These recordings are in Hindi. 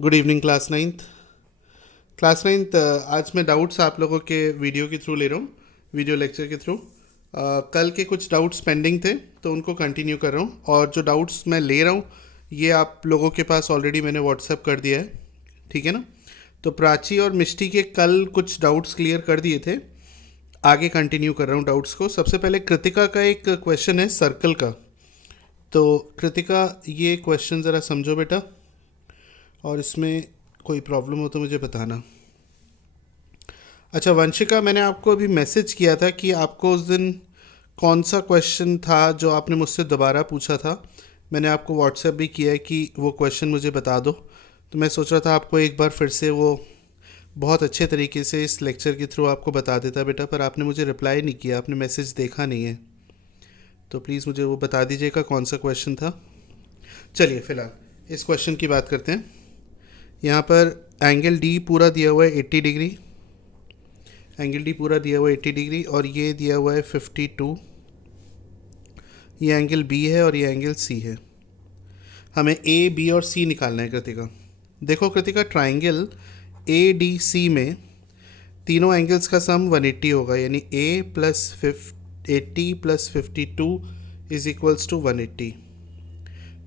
Good evening class ninth. आज मैं डाउट्स आप लोगों के वीडियो के थ्रू ले रहा हूँ, वीडियो लेक्चर के थ्रू। कल के कुछ डाउट्स पेंडिंग थे तो उनको कंटिन्यू कर रहा हूँ, और जो डाउट्स मैं ले रहा हूँ ये आप लोगों के पास ऑलरेडी मैंने व्हाट्सएप कर दिया है, ठीक है ना। तो प्राची और मिष्टी के कल कुछ डाउट्स क्लियर कर दिए थे, आगे कंटिन्यू कर रहा हूँ डाउट्स को। सबसे पहले कृतिका का एक क्वेश्चन है सर्कल का। तो कृतिका, ये क्वेश्चन ज़रा समझो बेटा, और इसमें कोई प्रॉब्लम हो तो मुझे बताना। अच्छा वंशिका, मैंने आपको अभी मैसेज किया था कि आपको उस दिन कौन सा क्वेश्चन था जो आपने मुझसे दोबारा पूछा था। मैंने आपको व्हाट्सएप भी किया है कि वो क्वेश्चन मुझे बता दो। तो मैं सोच रहा था आपको एक बार फिर से वो बहुत अच्छे तरीके से इस लेक्चर के थ्रू आपको बता देता बेटा, पर आपने मुझे रिप्लाई नहीं किया, आपने मैसेज देखा नहीं है। तो प्लीज़ मुझे वो बता दीजिएगा कौन सा क्वेश्चन था। चलिए फ़िलहाल इस क्वेश्चन की बात करते हैं। यहाँ पर एंगल डी पूरा दिया हुआ है 80 डिग्री, एंगल डी पूरा दिया हुआ है 80 डिग्री, और ये दिया हुआ है 52। ये एंगल बी है और ये एंगल सी है। हमें ए बी और सी निकालना है कृतिका। देखो Kritika, triangle A D C में तीनों एंगल्स का सम 180 होगा, यानी A plus 80 plus 52 is equals to 180।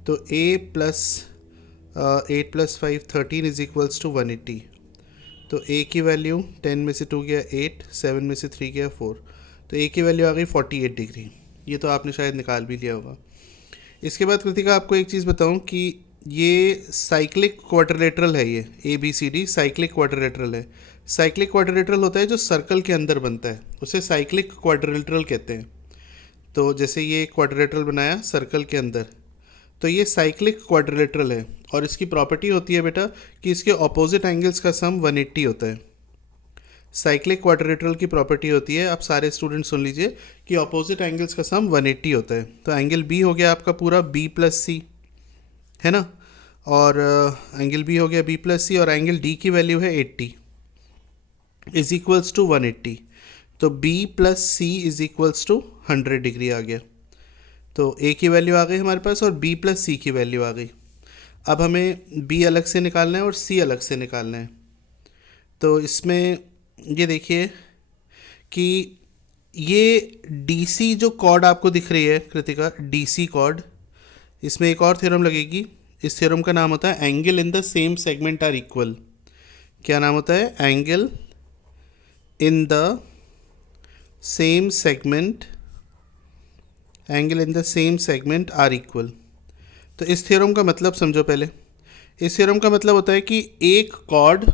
तो A plus 8 plus 5 13 is equals to 180। तो ए की वैल्यू 10 में से 2 गया 8, 7 में से 3 गया 4, तो ए की वैल्यू आ गई 48 डिग्री। ये तो आपने शायद निकाल भी लिया होगा। इसके बाद कृतिका आपको एक चीज़ बताऊं कि ये साइक्लिक क्वाड्रिलेटरल है, ये A B C D cyclic quadrilateral है। साइक्लिक क्वाड्रिलेटरल होता है जो सर्कल के अंदर बनता है, उसे साइक्लिक क्वाड्रिलेटरल कहते हैं। तो जैसे ये क्वाड्रिलेटरल बनाया सर्कल के अंदर, तो ये साइक्लिक क्वाड्रिलेटरल है, और इसकी प्रॉपर्टी होती है बेटा कि इसके ऑपोजिट एंगल्स का सम 180 होता है। साइक्लिक क्वाड्रिलेटरल की प्रॉपर्टी होती है, आप सारे स्टूडेंट सुन लीजिए, कि ऑपोजिट एंगल्स का सम 180 होता है। तो एंगल बी हो गया आपका पूरा बी प्लस सी, है ना, और एंगल बी हो गया बी प्लस सी, और एंगल डी की वैल्यू है 80 इज इक्वल्स टू 180। तो B plus C is equals to 100 degree आ गया। तो ए की वैल्यू आ गई हमारे पास और बी प्लस सी की वैल्यू आ गई। अब हमें बी अलग से निकालना है और सी अलग से निकालना है। तो इसमें ये देखिए कि ये डी सी जो कॉर्ड आपको दिख रही है कृतिका, डी सी कॉर्ड, इसमें एक और थ्योरम लगेगी। इस थ्योरम का नाम होता है angle in the same segment are equal. क्या नाम होता है? Angle in the same segment, angle in the same segment are equal. तो इस थ्योरम का मतलब समझो पहले। इस थ्योरम का मतलब होता है कि एक कॉर्ड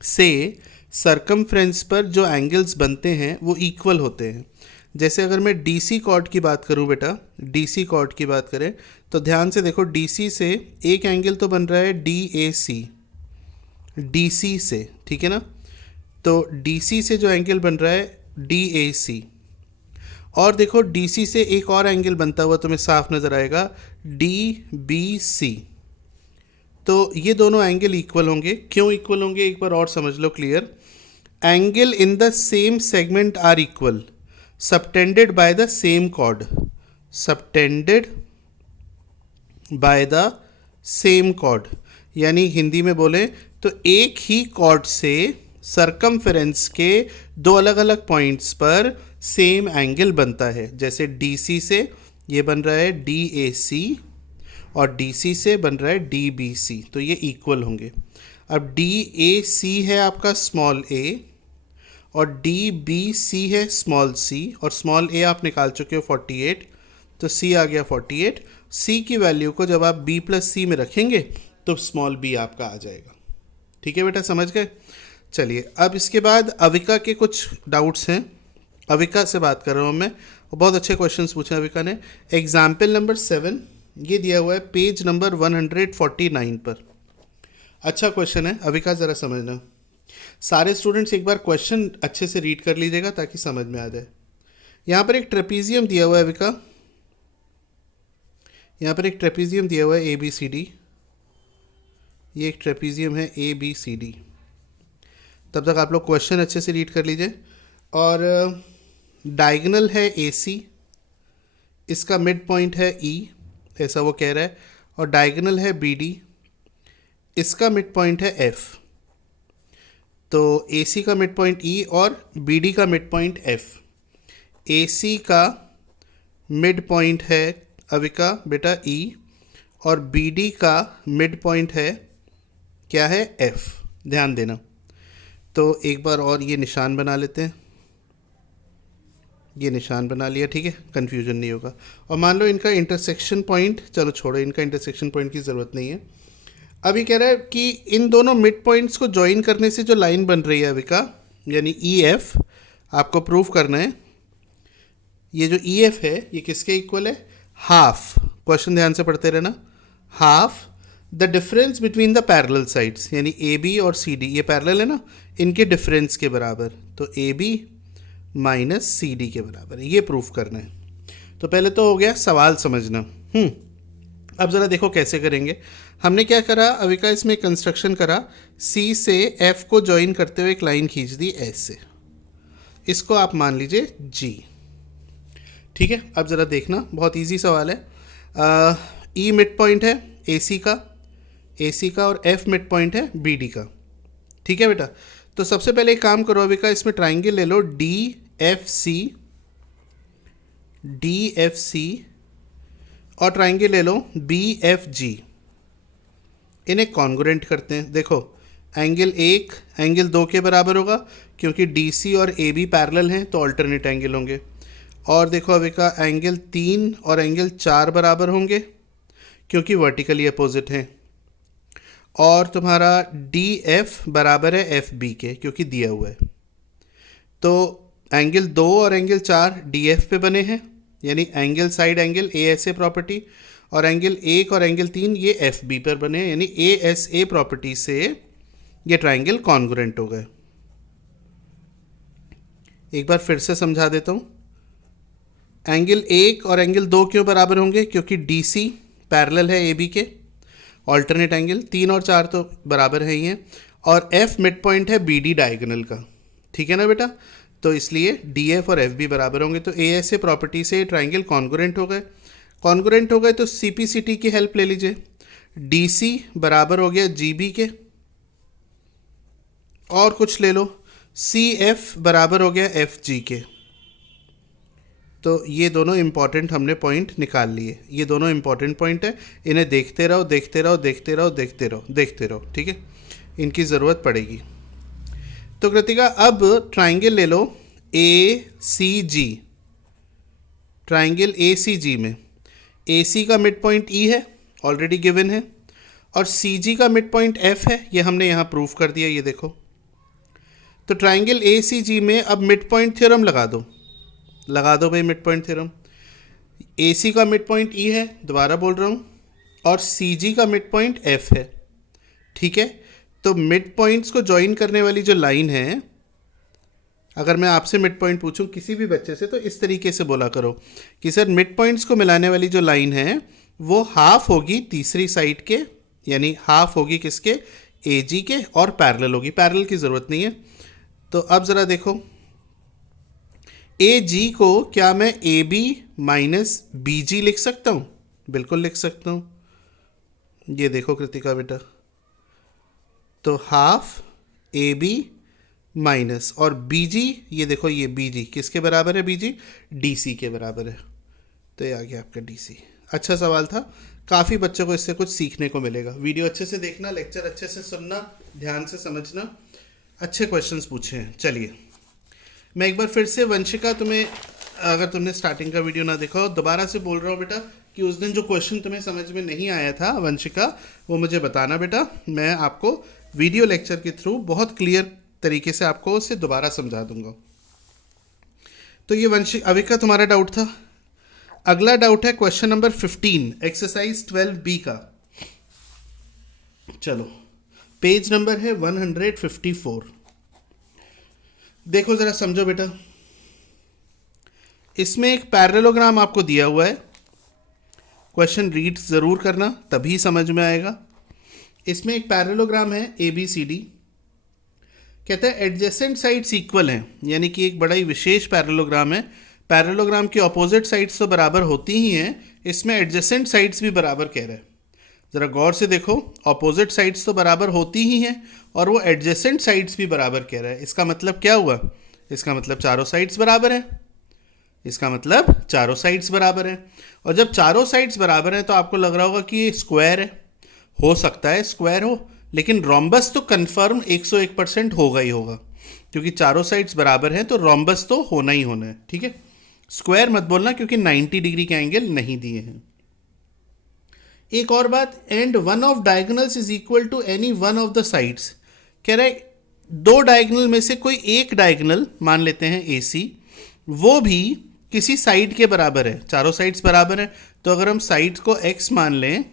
से सरकमफ्रेंस पर जो एंगल्स बनते हैं वो इक्वल होते हैं। जैसे अगर मैं डीसी कॉर्ड की बात करूं बेटा, डीसी कॉर्ड की बात करें तो ध्यान से देखो, डीसी से एक एंगल तो बन रहा है डी ए सी, डीसी से, ठीक है ना। तो डीसी से जो एंगल बन रहा है डी ए सी, और देखो डीसी से एक और एंगल बनता हुआ तुम्हें साफ नज़र आएगा, डी बी सी। तो ये दोनों एंगल इक्वल होंगे। क्यों इक्वल होंगे एक बार और समझ लो clear. Angle in the same segment are equal subtended by the same chord, subtended by the same chord, यानी हिंदी में बोले तो एक ही कॉर्ड से सरकमफेरेंस के दो अलग अलग पॉइंट्स पर सेम एंगल बनता है। जैसे डीसी से ये बन रहा है डी ए सी, और डीसी से बन रहा है डी बी सी, तो ये इक्वल होंगे। अब डी ए सी है आपका स्मॉल ए, और डी बी सी है स्मॉल सी, और स्मॉल ए आप निकाल चुके हो 48, तो सी आ गया 48। सी की वैल्यू को जब आप बी प्लस सी में रखेंगे तो स्मॉल बी आपका आ जाएगा। ठीक है बेटा, समझ गए। चलिए अब इसके बाद अविका के कुछ डाउट्स हैं। अविका से बात कर रहा हूँ मैं, बहुत अच्छे क्वेश्चंस पूछे अविका ने। एग्जाम्पल नंबर 7 ये दिया हुआ है पेज नंबर 149 पर। अच्छा क्वेश्चन है अविका, ज़रा समझना। सारे स्टूडेंट्स एक बार क्वेश्चन अच्छे से रीड कर लीजिएगा ताकि समझ में आ जाए। यहाँ पर एक ट्रेपीजियम दिया हुआ है अविका, यहाँ पर एक ट्रेपीजियम दिया हुआ है ए बी सी डी। ये एक ट्रेपीजियम है ए बी सी डी। तब तक आप लोग क्वेश्चन अच्छे से रीड कर लीजिए। और डायगोनल है ए सी, इसका मिड पॉइंट है ई, ऐसा वो कह रहा है, और डायगोनल है बी डी, इसका मिड पॉइंट है एफ, तो ए सी का मिड पॉइंट ई और बी डी का मिड पॉइंट एफ। ए सी का मिड पॉइंट है अविका बेटा ई, और बी डी का मिड पॉइंट है क्या है एफ। ध्यान देना। तो एक बार और ये निशान बना लेते हैं, ये निशान बना लिया, ठीक है, कन्फ्यूजन नहीं होगा। और मान लो इनका इंटरसेक्शन पॉइंट, चलो छोड़ो, इनका इंटरसेक्शन पॉइंट की ज़रूरत नहीं है। अभी कह रहा है कि इन दोनों मिड पॉइंट्स को ज्वाइन करने से जो लाइन बन रही है अविका, यानी ई एफ, आपको प्रूव करना है ये जो ई एफ है ये किसके इक्वल है, हाफ। क्वेश्चन ध्यान से पढ़ते रहना। Half the difference between the parallel sides, यानी ए बी और सी डी, ये पैरेलल है ना, इनके डिफरेंस के बराबर। तो A B minus C D के बराबर है, ये प्रूफ करना है। तो पहले तो हो गया सवाल समझना। अब ज़रा देखो कैसे करेंगे। हमने क्या करा अविका, इसमें कंस्ट्रक्शन करा, सी से एफ को ज्वाइन करते हुए एक लाइन खींच दी एस से, इसको आप मान लीजिए जी, ठीक है। अब ज़रा देखना, बहुत इजी सवाल है। ई मिड पॉइंट है ए सी का और एफ मिड पॉइंट है बी डी का, ठीक है बेटा। तो सबसे पहले एक काम करो अविका, इसमें ट्राइंगल ले लो डी एफ सी और ट्राइंगल ले लो बी एफ जी। इन्हें कॉन्ग्रुएंट करते हैं। देखो एंगल 1 एंगल 2 के बराबर होगा, क्योंकि डी सी और ए बी पैरेलल हैं तो अल्टरनेट एंगल होंगे। और देखो अविका एंगल 3 और एंगल 4 बराबर होंगे, क्योंकि वर्टिकली अपोजिट हैं। और तुम्हारा डी एफ बराबर है एफ बी के, क्योंकि दिया हुआ है। तो एंगल 2 और एंगल 4 डी एफ पे बने हैं, यानी angle side angle A S a property, और एंगल 1 और एंगल 3 ये एफ बी पर बने हैं, यानी ए एस ए प्रॉपर्टी से ये ट्राइंगल कॉन्ग्रुएंट हो गए। एक बार फिर से समझा देता हूँ। एंगल 1 और एंगल 2 क्यों बराबर होंगे, क्योंकि डी सी पैरेलल है ए बी के, ऑल्टरनेट एंगल 3 और 4 तो बराबर है ही हैं, और एफ मिड पॉइंट है बी डी डायगोनल का, ठीक है ना बेटा। तो इसलिए डी एफ और एफ बी बराबर होंगे, तो ए एस ए प्रॉपर्टी से ट्राइंगल कॉन्ग्रुएंट हो गए। कॉन्ग्रुएंट हो गए तो सी पी सी टी की हेल्प ले लीजिए। डी सी बराबर हो गया जी बी के, और कुछ ले लो, सी एफ बराबर हो गया एफ जी के। तो ये दोनों इंपॉर्टेंट हमने पॉइंट निकाल लिए, ये दोनों इंपॉर्टेंट पॉइंट है, इन्हें देखते रहो देखते रहो देखते रहो देखते रहो देखते रहो, ठीक है, इनकी ज़रूरत पड़ेगी। तो कृतिका अब ट्राइंगल ले लो ए सी जी। ट्राइंगल ए सी जी में ए सी का मिड पॉइंट ई है, ऑलरेडी गिवन है, और सी जी का मिड पॉइंट एफ है, ये हमने यहाँ प्रूफ कर दिया, ये देखो। तो ट्राइंगल ए सी जी में अब मिड पॉइंट थ्योरम लगा दो भाई, मिड पॉइंट थ्योरम। ए सी का मिड पॉइंट ई है, दोबारा बोल रहा हूँ, और सी जी का मिड पॉइंट एफ है, ठीक है। तो मिड पॉइंट्स को ज्वाइन करने वाली जो लाइन है, अगर मैं आपसे मिड पॉइंट पूछूं किसी भी बच्चे से, तो इस तरीके से बोला करो कि सर मिड पॉइंट्स को मिलाने वाली जो लाइन है वो हाफ होगी तीसरी साइड के, यानी हाफ होगी किसके, ए जी के, और पैरेलल होगी। पैरेलल की ज़रूरत नहीं है। तो अब ज़रा देखो, ए जी को क्या मैं ए बी माइनस बी जी लिख सकता हूँ? बिल्कुल लिख सकता हूँ। ये देखो कृतिका बेटा, तो हाफ ए बी माइनस, और बी जी, ये देखो ये बी जी किसके बराबर है, बी जी डी सी के बराबर है। तो ये आ गया आपका डी सी। अच्छा सवाल था, काफ़ी बच्चों को इससे कुछ सीखने को मिलेगा। वीडियो अच्छे से देखना, लेक्चर अच्छे से सुनना, ध्यान से समझना, अच्छे क्वेश्चंस पूछे हैं। चलिए मैं एक बार फिर से वंशिका, तुम्हें अगर तुमने स्टार्टिंग का वीडियो ना देखा हो, दोबारा से बोल रहा हूँ बेटा कि उस दिन जो क्वेश्चन तुम्हें समझ में नहीं आया था वंशिका, वो मुझे बताना बेटा, मैं आपको वीडियो लेक्चर के थ्रू बहुत क्लियर तरीके से आपको उसे दोबारा समझा दूंगा। तो ये वंशिका, अविका तुम्हारा डाउट था। अगला डाउट है क्वेश्चन नंबर 15 एक्सरसाइज 12B का। चलो पेज नंबर है 154। देखो ज़रा समझो बेटा, इसमें एक पैरेललोग्राम आपको दिया हुआ है। क्वेश्चन रीड ज़रूर करना, तभी समझ में आएगा। इसमें एक पैरेललोग्राम है ABCD। कहता है एडजेसेंट साइड्स इक्वल हैं, यानी कि एक बड़ा ही विशेष पैरेललोग्राम है। पैरेललोग्राम की अपोजिट साइड्स तो बराबर होती ही हैं, इसमें एडजेसेंट साइड्स भी बराबर कह रहा है। ज़रा गौर से देखो, ऑपोजिट साइड्स तो बराबर होती ही हैं और वो एडजेसेंट साइड्स भी बराबर कह रहा है। इसका मतलब क्या हुआ? इसका मतलब चारों साइड्स बराबर हैं। इसका मतलब चारों साइड्स बराबर हैं। और जब चारों साइड्स बराबर हैं तो आपको लग रहा होगा कि ये स्क्वायर है। हो सकता है स्क्वायर हो, लेकिन रोम्बस तो कन्फर्म 101% होगा ही होगा, क्योंकि चारों साइड्स बराबर हैं तो रोम्बस तो होना ही होना है। ठीक है, स्क्वायर मत बोलना, क्योंकि 90 डिग्री के एंगल नहीं दिए हैं। एक और बात, and one of diagonals is equal to any one of the sides. कह रहा है दो डायगोनल में से कोई एक डायगोनल मान लेते हैं AC, वो भी किसी साइड के बराबर है। चारों साइड्स बराबर हैं, तो अगर हम साइड्स को x मान लें,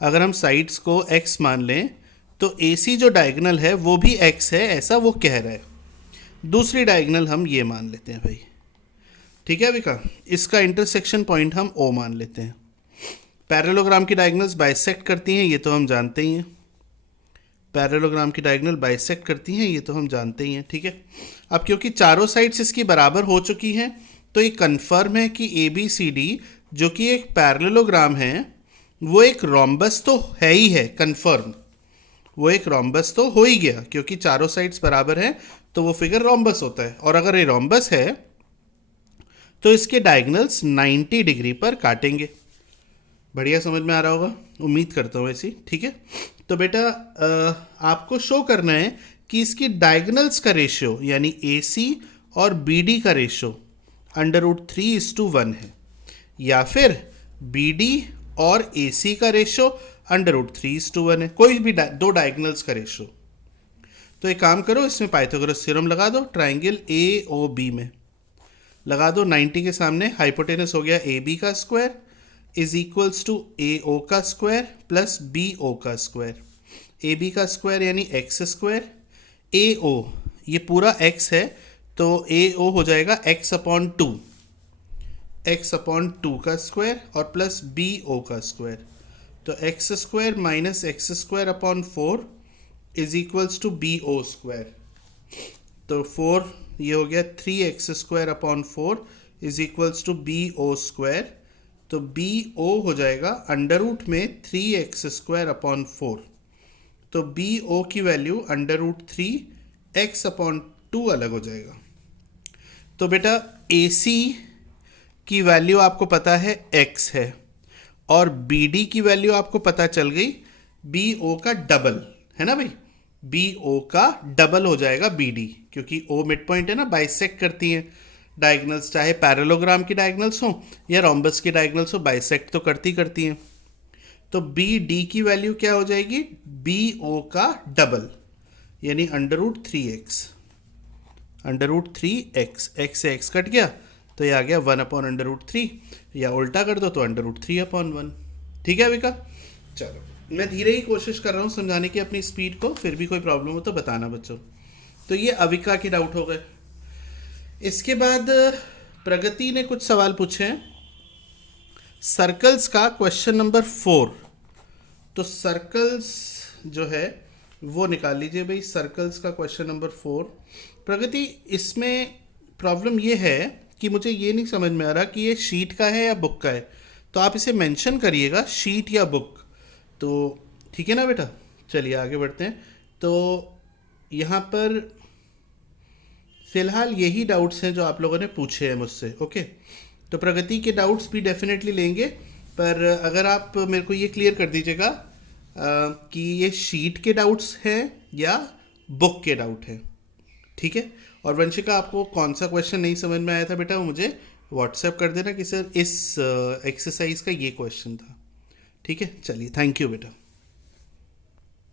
अगर हम साइड्स को x मान लें तो AC जो डायगोनल है वो भी x है, ऐसा वो कह रहा है। दूसरी डायगोनल हम ये मान लेते हैं भाई। ठीक है अविका, इसका इंटरसेक्शन पॉइंट हम O मान लेते हैं। पैरेललोग्राम की डायगोनल्स बाइसेक्ट करती हैं, ये तो हम जानते ही हैं। पैरेललोग्राम की डायगोनल बाइसेक्ट करती हैं, ये तो हम जानते ही हैं। ठीक है, अब क्योंकि चारों साइड्स इसकी बराबर हो चुकी हैं तो ये कन्फर्म है कि ABCD जो कि एक पैरेललोग्राम है वो एक रोम्बस तो है ही है, कन्फर्म। वो एक रोम्बस तो हो ही गया, क्योंकि चारों साइड्स बराबर हैं तो वो फिगर रोम्बस होता है। और अगर ये रोम्बस है तो इसके डायगोनल्स 90 डिग्री पर काटेंगे। बढ़िया समझ में आ रहा होगा, उम्मीद करता हूँ ऐसी। ठीक है, तो बेटा आपको शो करना है कि इसकी डायगोनल्स का रेशियो यानी AC और BD का रेशियो √3:1 है, या फिर BD और AC का रेशियो √3:1 है। कोई भी दो डायगोनल्स का रेशियो। तो एक काम करो, इसमें पाइथागोरस थ्योरम लगा दो। ट्राइंगल AOB में लगा दो। 90 के सामने हाइपोटेनस हो गया AB का square is equals to AO का स्क्वायर प्लस BO का स्क्वायर। AB का स्क्वायर यानी x स्क्वायर, AO ये पूरा x है तो AO हो जाएगा x/2, x/2 का स्क्वायर और प्लस BO का स्क्वायर। तो x square minus x²/4 is equals to BO square. तो 4 ये हो गया 3x²/4 is equals to BO square. तो BO हो जाएगा अंडर रूट में 3x²/4। तो BO की वैल्यू √3x/2 अलग हो जाएगा। तो बेटा AC की वैल्यू आपको पता है x है और BD की वैल्यू आपको पता चल गई BO का डबल है ना भाई। BO का डबल हो जाएगा BD, क्योंकि O मिड पॉइंट है ना, बाइसेक्ट करती हैं डायगोनल्स, चाहे पैरेललोग्राम की डायगोनल्स हो या रोम्बस की डायगोनल्स हो, बाइसेक्ट तो करती हैं। तो BD की वैल्यू क्या हो जाएगी? BO का डबल यानी √3x, √3x, x से x कट गया तो ये आ गया 1/√3, या उल्टा कर दो तो √3/1। ठीक है विका, चलो मैं धीरे ही कोशिश कर रहा हूँ समझाने की अपनी स्पीड को, फिर भी कोई प्रॉब्लम हो तो बताना बच्चों। तो ये अविका के डाउट हो गए। इसके बाद प्रगति ने कुछ सवाल पूछे हैं सर्कल्स का, क्वेश्चन नंबर 4। तो सर्कल्स जो है वो निकाल लीजिए भाई, सर्कल्स का क्वेश्चन नंबर 4। प्रगति, इसमें प्रॉब्लम ये है कि मुझे ये नहीं समझ में आ रहा कि ये शीट का है या बुक का है, तो आप इसे मेंशन करिएगा शीट या बुक। तो ठीक है ना बेटा, चलिए आगे बढ़ते हैं। तो यहाँ पर फिलहाल यही डाउट्स हैं जो आप लोगों ने पूछे हैं मुझसे। ओके, तो प्रगति के डाउट्स भी डेफिनेटली लेंगे, पर अगर आप मेरे को ये क्लियर कर दीजिएगा कि ये शीट के डाउट्स हैं या बुक के डाउट हैं। ठीक है, और वंशिका आपको कौन सा क्वेश्चन नहीं समझ में आया था बेटा, वो मुझे व्हाट्सएप कर देना कि सर इस एक्सरसाइज का ये क्वेश्चन था। ठीक है, चलिए थैंक यू बेटा।